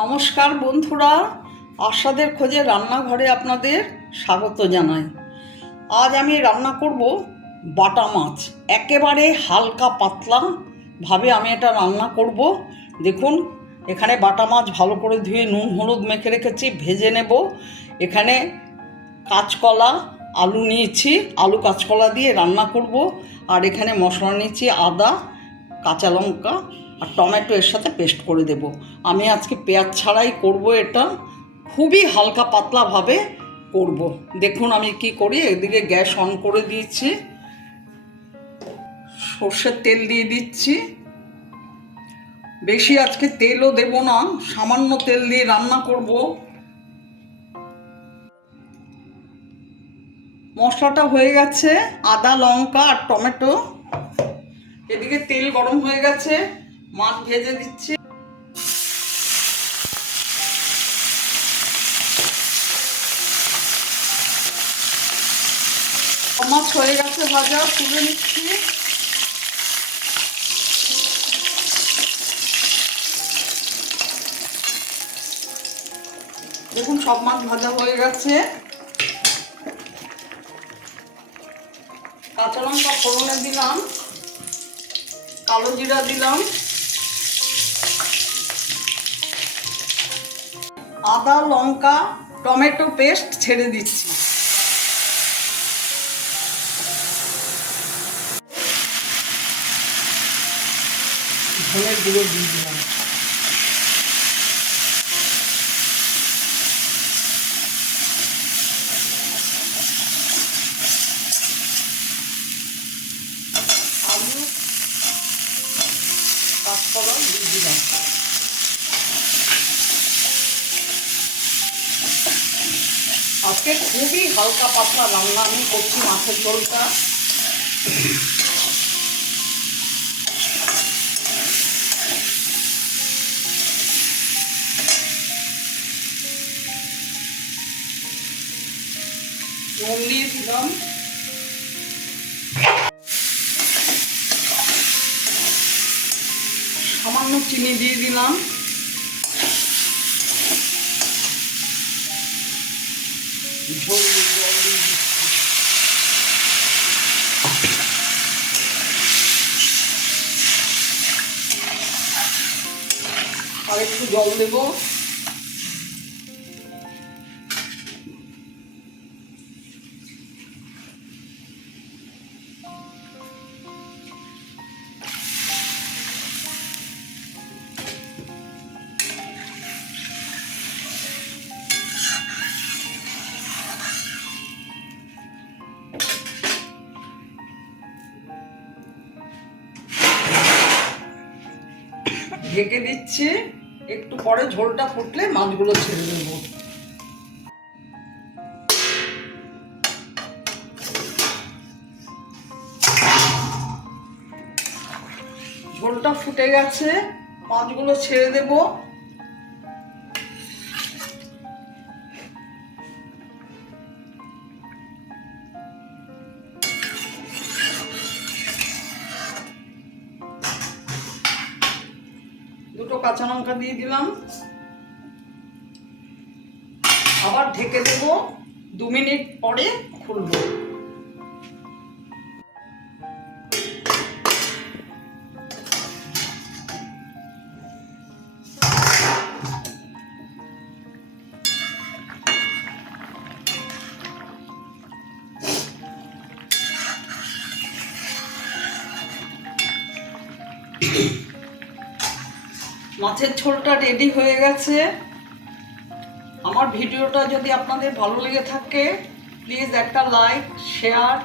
নমস্কার বন্ধুরা, আশাদের খোঁজে রান্নাঘরে আপনাদের স্বাগত জানাই। আজ আমি রান্না করব বাটা মাছ। একেবারে হালকা পাতলা ভাবে আমি এটা রান্না করব। দেখুন, এখানে বাটা মাছ ভালো করে ধুয়ে নুন, হলুদ মেখে রেখেছি, ভেজে নেব। এখানে কাঁচকলা, আলু নিয়েছি, আলু কাঁচকলা দিয়ে রান্না করব। আর এখানে মশলা নিয়েছি আদা, কাঁচা লঙ্কা আর টমেটো এর সাথে পেস্ট করে দেব। আমি আজকে পেঁয়াজ ছাড়াই করব এটা। খুবই হালকা পাতলাভাবে করব। দেখুন আমি কি করি, এদিকে গ্যাস অন করে দিয়েছি। সর্ষের তেল দিয়ে দিচ্ছি। বেশি আজকে তেলও দেব না, সামান্য তেল দিয়ে রান্না করব। মশলাটা হয়ে গেছে, আদা, লঙ্কা আর টমেটো। এদিকে তেল গরম হয়ে গেছে। মাছ ভেজে দিচ্ছি। মাছ হয়ে গেছে ভাজা, তুলে নিচ্ছি। দেখুন, সব মাছ ভাজা হয়ে গেছে। কাঁচা লঙ্কা ফোড়নে দিলাম, কালো জিরা দিলাম। আদা লঙ্কা টমেটো পেস্ট ছেড়ে দিচ্ছি। ধনের গুঁড়ো দিয়ে আলু কাঁচকলা দিয়ে দিলাম। আজকে খুবই হালকা পাতলা রান্না আমি করছি মাছের ঝোলটা। দিয়ে দিলাম। সামান্য চিনি দিয়ে দিলাম। ঝোল জল দিয়ে দিচ্ছি। আর একটু জল দেবো ঢেকে দিচ্ছি। একটু পরে ঝোলটা ফুটলে মাছগুলো ছেড়ে দেব। ঝোলটা ফুটে গেছে, মাছগুলো ছেড়ে দেবো। কাঁচা লঙ্কা দিয়ে দিলাম। আবার ঢেকে দেব দু মিনিট পরে খুলবো। মাছের ঝোলটা রেডি হয়ে গেছে। আমার ভিডিওটা যদি আপনাদের ভালো লেগে থাকে প্লিজ একটা লাইক শেয়ার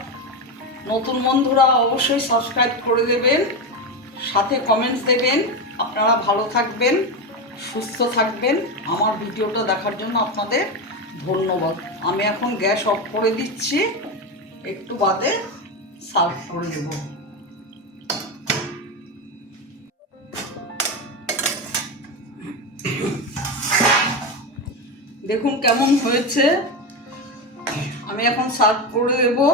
নতুন বন্ধুরা অবশ্যই সাবস্ক্রাইব করে দেবেন, সাথে কমেন্টস দেবেন। আপনারা ভালো থাকবেন, সুস্থ থাকবেন। আমার ভিডিওটা দেখার জন্য আপনাদের ধন্যবাদ। আমি এখন গ্যাস অফ করে দিচ্ছি, একটু বাদে সার্ভ করে দেবো। দেখুন কেমন হয়েছে। আমি এখন সার্ভ করে দেবো।